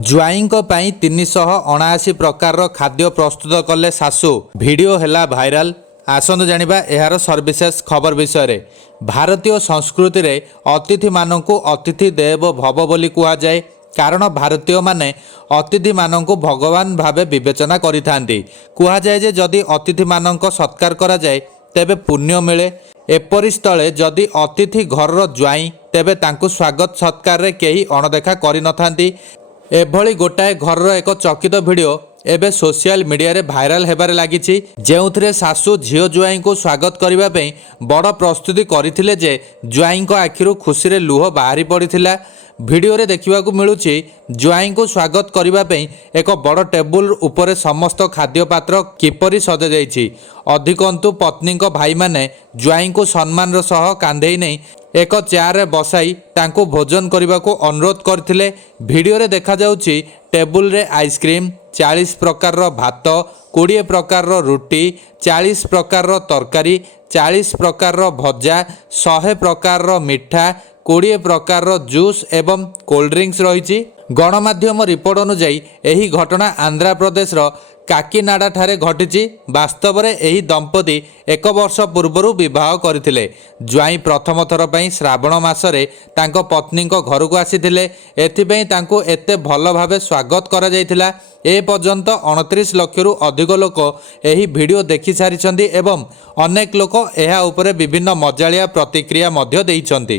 ज्वाईंक पई 379 प्रकार खाद्य प्रस्तुत कले सासू वीडियो हेला भाइराल। आसंतु जानिबा एहार सर्विसेस खबर विषय रे। भारतीय संस्कृति रे अतिथि माननकु अतिथि देव भव बोली कुआ जाए। कारण भारतीय माने अतिथि माननकु भगवान भावे विवेचना करिथांती। कुआ जाए जे जदि अतिथि माननक सत्कार करा जाए तेबे पुण्य मिले। एपरि स्थले जदि अतिथि घरर ज्वाई तेबे तांकु स्वागत सत्कार रे केही अणदेखा करि नथांती। एभली गोटाए घरर एक चकित भिडियो एबे सोशल मीडिया रे भाइराल हेबारे लागिछि। जेउथिरे सासू झियो जुआई को स्वागत करिबा पई बड़ प्रस्तुति करिथिले जे जुआई को आखिरु खुशी रे लुह बाहरी पड़िथिला। वीडियो रे देखिबाकू मिलुछि जुआई को स्वागत करिबा पई एक बड़ टेबुल उपरे समस्त खाद्य पात्र किपरि सजा जाइछि। अधिकंतु पत्नी को भाई माने जुआई को सम्मान रो सह कांधेई नै एक चेयर रे बसाई तांको भोजन करने अनुरोध करथिले। वीडियो रे देखा जाउछि टेबुल रे आइसक्रीम, 40 प्रकार भात, 20 प्रकार रुटी, 40 प्रकार तरकारी, 40 प्रकार भजा, 100 प्रकार मिठा, 20 प्रकार जूस एवं कोल्ड ड्रिंक्स रही। गणमाध्यम रिपोर्ट अनुसार यही घटना आंध्र प्रदेश काकीनाडा ठारे घटिछि। वास्तव में यही दंपति 1 वर्ष पूर्व विवाह करथिले। ज्वाई प्रथम थर पई श्रावण मासरे तांको पत्नी को घर को आसीथिले। एथिपई तांको एते भल भावे स्वागत करा जायथिला। ए पर्यंत 29 लाख रु अधिक लोक यही वीडियो देखि सारिछन्ती एवं अनेक लोक एहा उपरे विभिन्न मजालिया प्रतिक्रिया मध्य देइछन्ती।